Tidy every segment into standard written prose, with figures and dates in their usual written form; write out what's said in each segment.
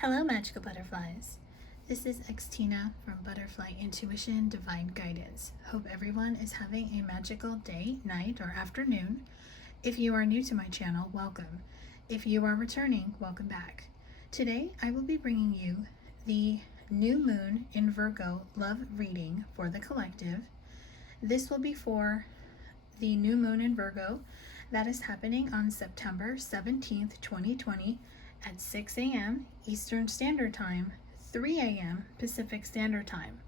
Hello, magical butterflies. This is Xtina from ButterflyIntuition Divine Guidance. Hope everyone is having a magical day, night, or afternoon. If you are new to my channel, welcome. If you are returning, welcome back. Today, I will be bringing you the new moon in Virgo love reading for the collective. This will be for the new moon in Virgo that is happening on September 17th, 2020 at 6 a.m. Eastern Standard Time, 3 a.m. Pacific Standard Time.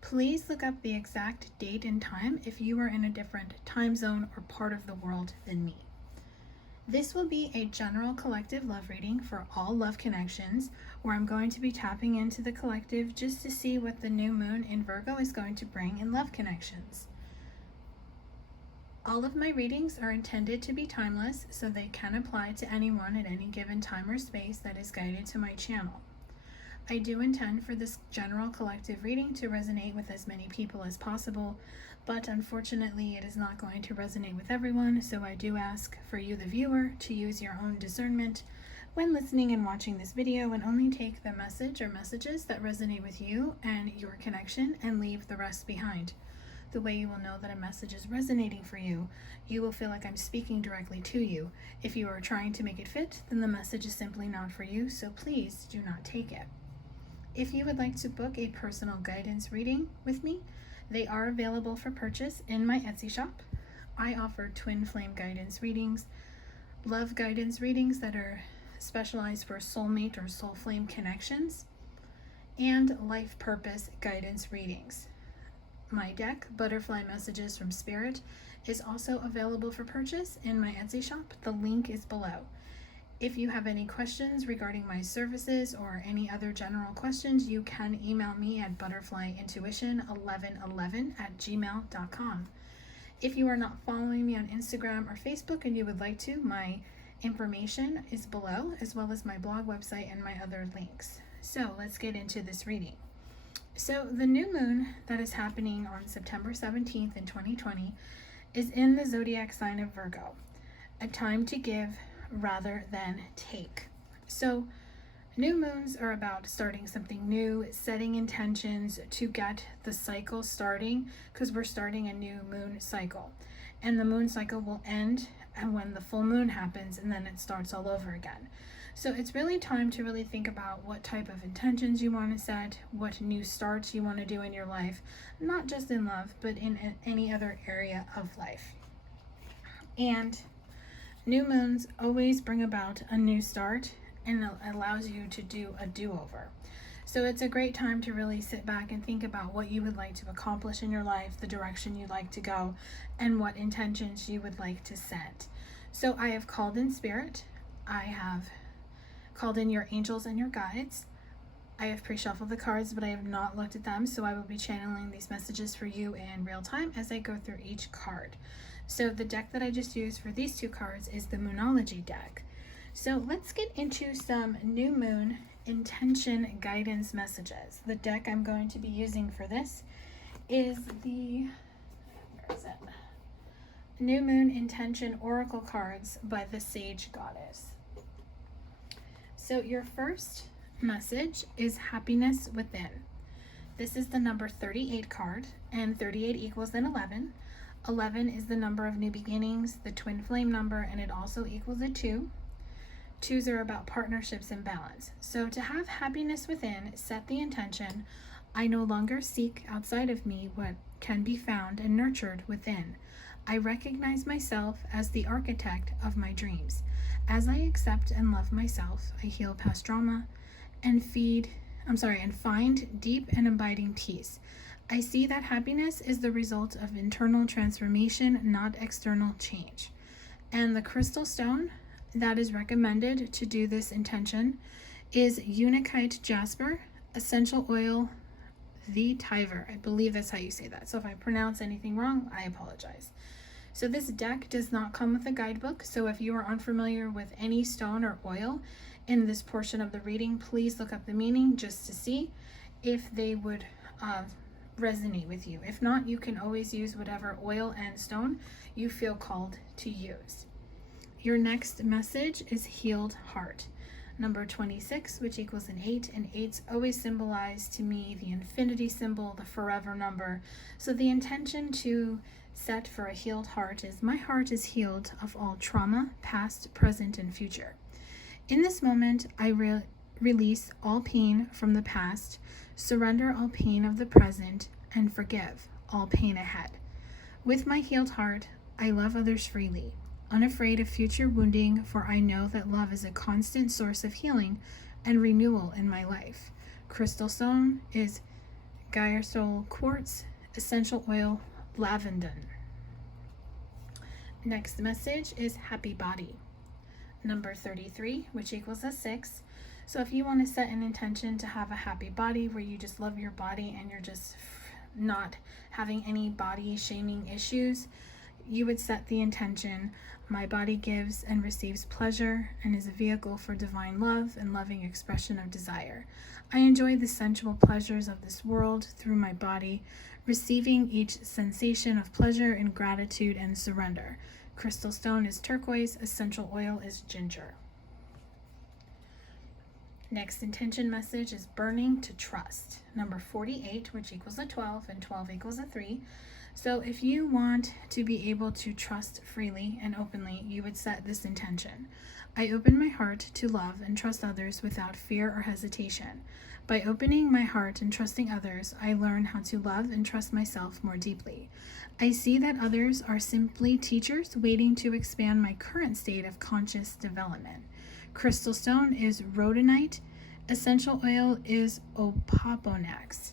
Please look up the exact date and time if you are in a different time zone or part of the world than me. This will be a general collective love reading for all love connections, where I'm going to be tapping into the collective just to see what the new moon in Virgo is going to bring in love connections. All of my readings are intended to be timeless, so they can apply to anyone at any given time or space that is guided to my channel. I do intend for this general collective reading to resonate with as many people as possible, but unfortunately it is not going to resonate with everyone, so I do ask for you, the viewer, to use your own discernment when listening and watching this video, and only take the message or messages that resonate with you and your connection and leave the rest behind. The way you will know that a message is resonating for you, you will feel like I'm speaking directly to you. If you are trying to make it fit, then the message is simply not for you, so please do not take it. If you would like to book a personal guidance reading with me, they are available for purchase in my Etsy shop. I offer twin flame guidance readings, love guidance readings that are specialized for soulmate or soul flame connections, and life purpose guidance readings. My deck, Butterfly Messages from Spirit, is also available for purchase in my Etsy shop. The link is below. If you have any questions regarding my services or any other general questions, you can email me at butterflyintuition1111@gmail.com. If you are not following me on Instagram or Facebook and you would like to, my information is below, as well as my blog website and my other links. So let's get into this reading. So the new moon that is happening on September 17th in 2020 is in the zodiac sign of Virgo, a time to give rather than take. So new moons are about starting something new, setting intentions to get the cycle starting, because we're starting a new moon cycle. And the moon cycle will end and when the full moon happens, and then it starts all over again. So it's really time to really think about what type of intentions you want to set, what new starts you want to do in your life, not just in love, but in any other area of life. And new moons always bring about a new start and allows you to do a do-over. So it's a great time to really sit back and think about what you would like to accomplish in your life, the direction you'd like to go, and what intentions you would like to set. So I have called in spirit. I have called in your angels and your guides. I have pre-shuffled the cards, but I have not looked at them, so I will be channeling these messages for you in real time as I go through each card. So the deck that I just used for these two cards is the Moonology deck. So let's get into some new moon intention guidance messages. The deck I'm going to be using for this is the, where is it? New Moon Intention Oracle cards by the Sage Goddess. So your first message is happiness within. This is the number 38 card, and 38 equals then 11. 11 is the number of new beginnings, the twin flame number, and it also equals a 2. 2s are about partnerships and balance. So to have happiness within, set the intention, I no longer seek outside of me what can be found and nurtured within. I recognize myself as the architect of my dreams. As I accept and love myself, I heal past trauma and find deep and abiding peace. I see that happiness is the result of internal transformation, not external change. And the crystal stone that is recommended to do this intention is Unakite Jasper, essential oil, the Tiver. I believe that's how you say that. So if I pronounce anything wrong, I apologize. So this deck does not come with a guidebook, so if you are unfamiliar with any stone or oil in this portion of the reading, please look up the meaning just to see if they would resonate with you. If not, you can always use whatever oil and stone you feel called to use. Your next message is healed heart. Number 26, which equals an 8, and 8s always symbolize to me the infinity symbol, the forever number. So the intention to set for a healed heart is, my heart is healed of all trauma, past, present, and future. In this moment, I release all pain from the past, surrender all pain of the present, and forgive all pain ahead. With my healed heart, I love others freely, unafraid of future wounding, for I know that love is a constant source of healing and renewal in my life. Crystal stone is Gyrosol quartz, essential oil, lavender. Next message is happy body. Number 33, which equals a 6. So if you want to set an intention to have a happy body where you just love your body and you're just not having any body shaming issues, you would set the intention, my body gives and receives pleasure and is a vehicle for divine love and loving expression of desire. I enjoy the sensual pleasures of this world through my body, receiving each sensation of pleasure in gratitude and surrender. Crystal stone is turquoise, essential oil is ginger. Next intention message is burning to trust. Number 48, which equals a 12, and 12 equals a 3. So if you want to be able to trust freely and openly, you would set this intention. I open my heart to love and trust others without fear or hesitation. By opening my heart and trusting others, I learn how to love and trust myself more deeply. I see that others are simply teachers waiting to expand my current state of conscious development. Crystal stone is rhodonite. Essential oil is opoponax.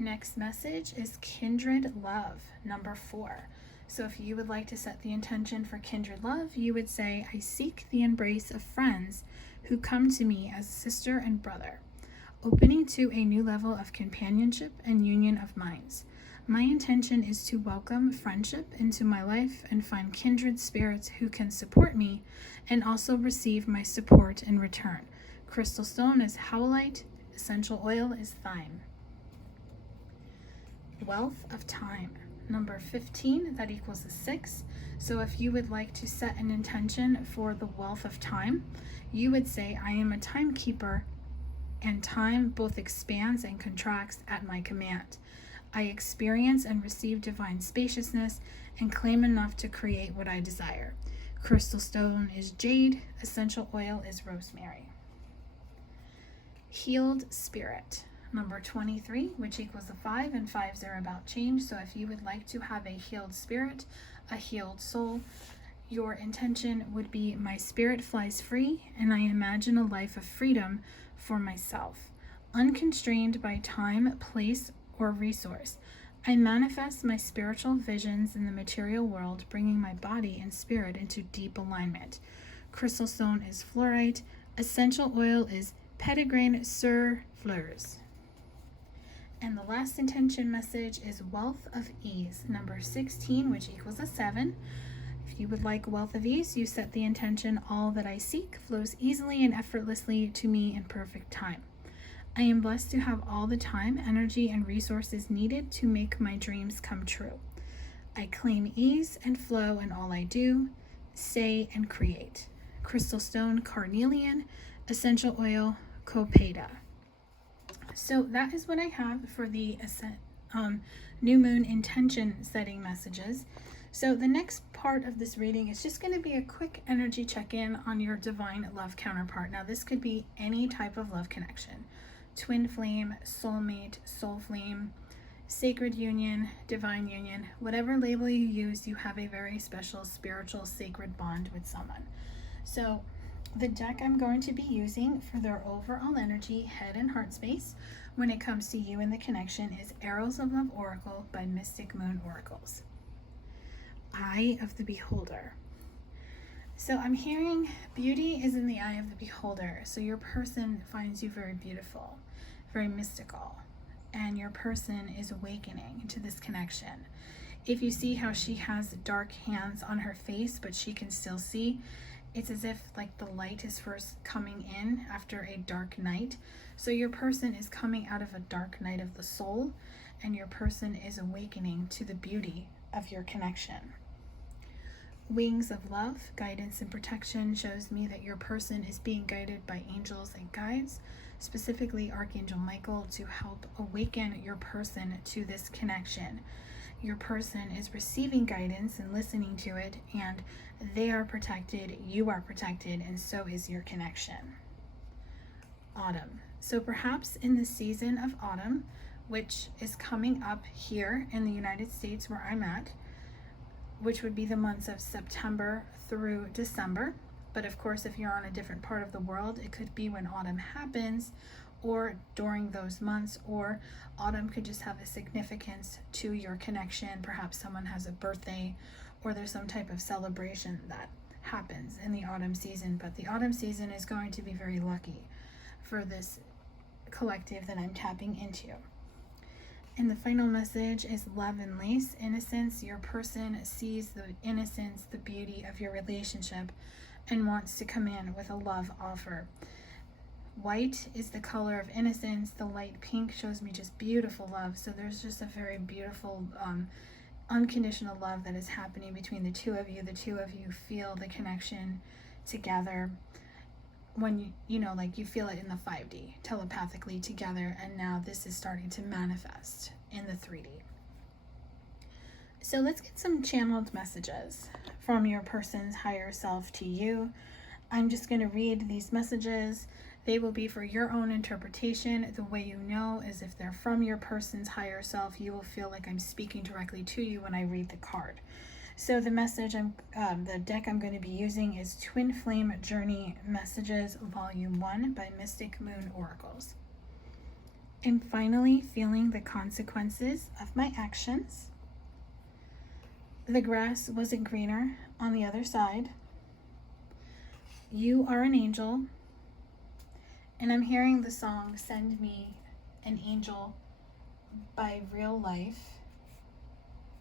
Next message is kindred love, number 4. So if you would like to set the intention for kindred love, you would say, I seek the embrace of friends who come to me as sister and brother, opening to a new level of companionship and union of minds. My intention is to welcome friendship into my life and find kindred spirits who can support me and also receive my support in return. Crystal stone is howlite. Essential oil is thyme. Wealth of time. Number 15, that equals a 6. So if you would like to set an intention for the wealth of time, you would say, I am a timekeeper, and time both expands and contracts at my command. I experience and receive divine spaciousness and claim enough to create what I desire. Crystal stone is jade. Essential oil is rosemary. Healed spirit. Number 23, which equals a 5, and 5s are about change. So if you would like to have a healed spirit, a healed soul, your intention would be, my spirit flies free and I imagine a life of freedom for myself, unconstrained by time, place, or resource. I manifest my spiritual visions in the material world, bringing my body and spirit into deep alignment. Crystal stone is fluorite. Essential oil is petitgrain sur fleurs. And the last intention message is wealth of ease. Number 16, which equals a 7. If you would like wealth of ease, you set the intention, all that I seek flows easily and effortlessly to me in perfect time. I am blessed to have all the time, energy, and resources needed to make my dreams come true. I claim ease and flow in all I do, say, and create. Crystal stone carnelian. Essential oil copaiba. So that is what I have for the new moon intention setting messages. So the next part of this reading is just going to be a quick energy check-in on your divine love counterpart. Now this could be any type of love connection: twin flame, soulmate, soul flame, sacred union, divine union. Whatever label you use, you have a very special spiritual sacred bond with someone. So the deck I'm going to be using for their overall energy, head and heart space, when it comes to you and the connection, is Arrows of Love Oracle by Mystic Moon Oracles. Eye of the Beholder. So I'm hearing beauty is in the eye of the beholder. So your person finds you very beautiful, very mystical, and your person is awakening to this connection. If you see how she has dark hands on her face, but she can still see, it's as if like the light is first coming in after a dark night. So your person is coming out of a dark night of the soul, and your person is awakening to the beauty of your connection. Wings of love, guidance and protection shows me that your person is being guided by angels and guides, specifically Archangel Michael, to help awaken your person to this connection. Your person is receiving guidance and listening to it, and they are protected, you are protected, and so is your connection. Autumn. So perhaps in the season of autumn, which is coming up here in the United States where I'm at, which would be the months of September through December. But of course, if you're on a different part of the world, it could be when autumn happens or during those months, or autumn could just have a significance to your connection. Perhaps someone has a birthday or there's some type of celebration that happens in the autumn season. But the autumn season is going to be very lucky for this collective that I'm tapping into. And the final message is love and lace, innocence. Your person sees the innocence, the beauty of your relationship, and wants to come in with a love offer. White is the color of innocence. The light pink shows me just beautiful love. So there's just a very beautiful, unconditional love that is happening between the two of you. The two of you feel the connection together. When you know, like you feel it in the 5D, telepathically together, and now this is starting to manifest in the 3D. So let's get some channeled messages from your person's higher self to you. I'm just going to read these messages. They will be for your own interpretation. The way you know is if they're from your person's higher self, you will feel like I'm speaking directly to you when I read the card. So the message, the deck I'm going to be using is Twin Flame Journey Messages, Volume 1 by Mystic Moon Oracles. I'm finally feeling the consequences of my actions. The grass wasn't greener on the other side. You are an angel. And I'm hearing the song Send Me an Angel by Real Life.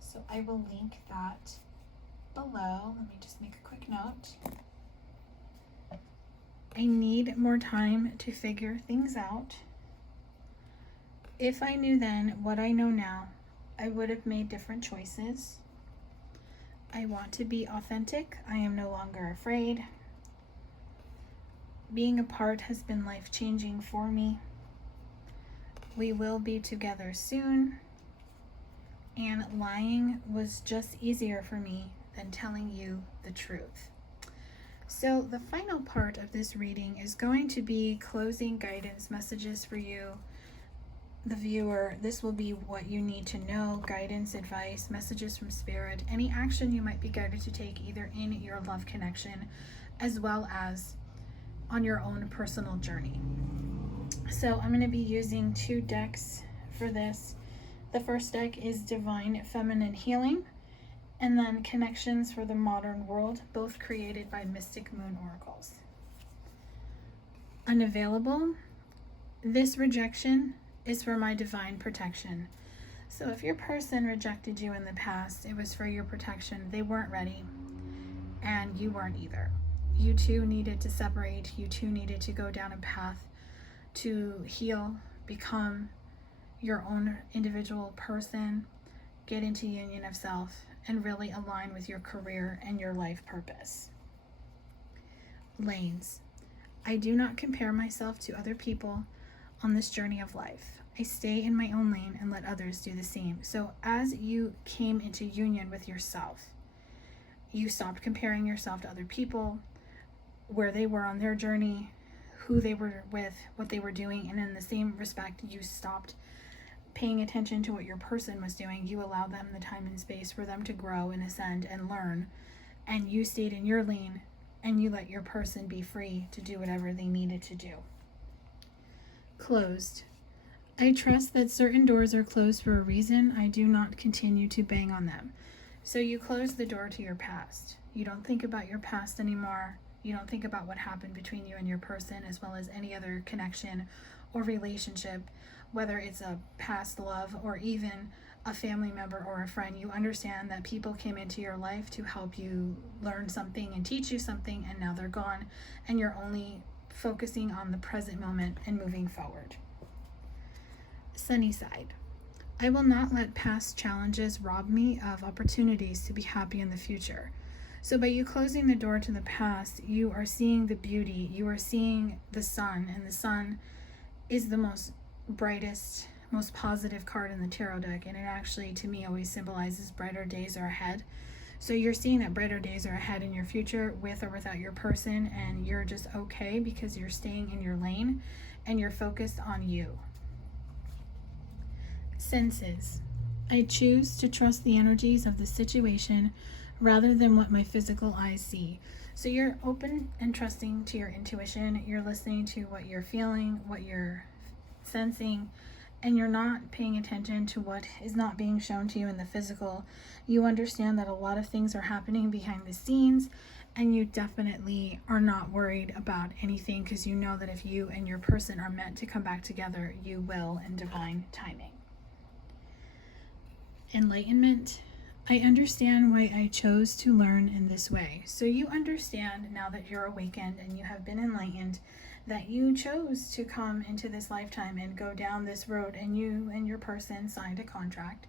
So I will link that below. Let me just make a quick note. I need more time to figure things out. If I knew then what I know now, I would have made different choices. I want to be authentic. I am no longer afraid. Being apart has been life-changing for me. We will be together soon. And lying was just easier for me than telling you the truth. So the final part of this reading is going to be closing guidance messages for you, the viewer. This will be what you need to know, guidance, advice, messages from spirit, any action you might be guided to take either in your love connection as well as on your own personal journey. So I'm going to be using 2 decks for this. The first deck is Divine Feminine Healing, and then Connections for the Modern World, both created by Mystic Moon Oracles. Unavailable. This rejection is for my divine protection. So if your person rejected you in the past, it was for your protection. They weren't ready, and you weren't either. You two needed to separate. You two needed to go down a path to heal, become your own individual person, get into union of self, and really align with your career and your life purpose. Lanes. I do not compare myself to other people on this journey of life. I stay in my own lane and let others do the same. So as you came into union with yourself, you stopped comparing yourself to other people, where they were on their journey, who they were with, what they were doing, and in the same respect, you stopped paying attention to what your person was doing. You allowed them the time and space for them to grow and ascend and learn, and you stayed in your lane, and you let your person be free to do whatever they needed to do. Closed. I trust that certain doors are closed for a reason. I do not continue to bang on them. So you close the door to your past. You don't think about your past anymore. You don't think about what happened between you and your person, as well as any other connection or relationship, whether it's a past love or even a family member or a friend. You understand that people came into your life to help you learn something and teach you something, and now they're gone, and you're only focusing on the present moment and moving forward. Sunny side. I will not let past challenges rob me of opportunities to be happy in the future. So by you closing the door to the past, you are seeing the beauty, you are seeing the sun, and the sun is the most brightest, most positive card in the tarot deck, and it actually, to me, always symbolizes brighter days are ahead. So you're seeing that brighter days are ahead in your future with or without your person, and you're just okay because you're staying in your lane and you're focused on you. Senses. I choose to trust the energies of the situation rather than what my physical eyes see. So you're open and trusting to your intuition. You're listening to what you're feeling, what you're sensing, and you're not paying attention to what is not being shown to you in the physical. You understand that a lot of things are happening behind the scenes, and you definitely are not worried about anything because you know that if you and your person are meant to come back together, you will in divine timing. Enlightenment. I understand why I chose to learn in this way. So you understand now that you're awakened and you have been enlightened that you chose to come into this lifetime and go down this road, and you and your person signed a contract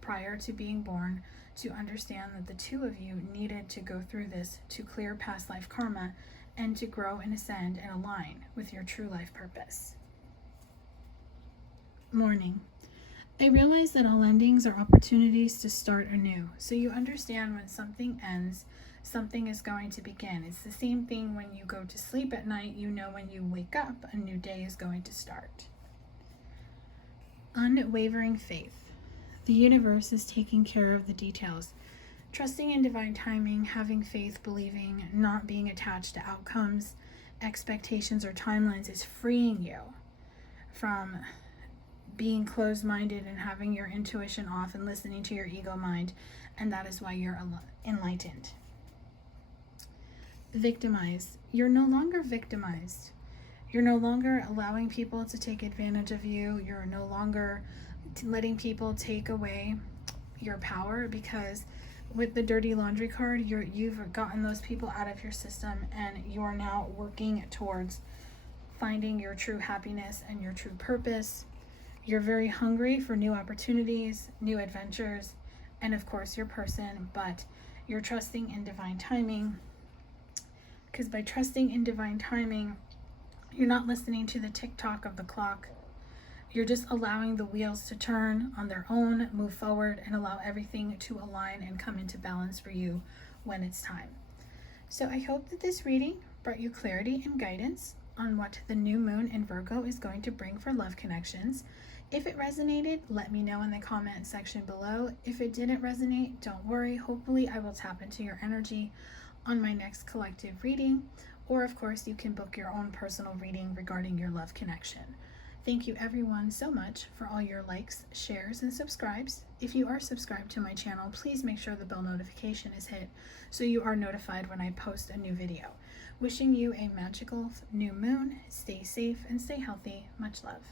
prior to being born to understand that the two of you needed to go through this to clear past life karma and to grow and ascend and align with your true life purpose. Mourning. I realize that all endings are opportunities to start anew. So you understand when something ends, something is going to begin. It's the same thing when you go to sleep at night. You know when you wake up, a new day is going to start. Unwavering faith. The universe is taking care of the details. Trusting in divine timing, having faith, believing, not being attached to outcomes, expectations, or timelines is freeing you from being closed-minded and having your intuition off and listening to your ego mind, and that is why you're enlightened. Victimize. You're no longer victimized. You're no longer allowing people to take advantage of you. You're no longer letting people take away your power, because with the dirty laundry card, you've gotten those people out of your system, and you are now working towards finding your true happiness and your true purpose. You're very hungry for new opportunities, new adventures, and of course your person, but you're trusting in divine timing, because by trusting in divine timing, you're not listening to the tick-tock of the clock. You're just allowing the wheels to turn on their own, move forward, and allow everything to align and come into balance for you when it's time. So I hope that this reading brought you clarity and guidance on what the new moon in Virgo is going to bring for love connections. If it resonated, let me know in the comment section below. If it didn't resonate, don't worry. Hopefully I will tap into your energy on my next collective reading, or of course you can book your own personal reading regarding your love connection. Thank you everyone so much for all your likes, shares, and subscribes. If you are subscribed to my channel, please make sure the bell notification is hit so you are notified when I post a new video. Wishing you a magical new moon. Stay safe and stay healthy. Much love.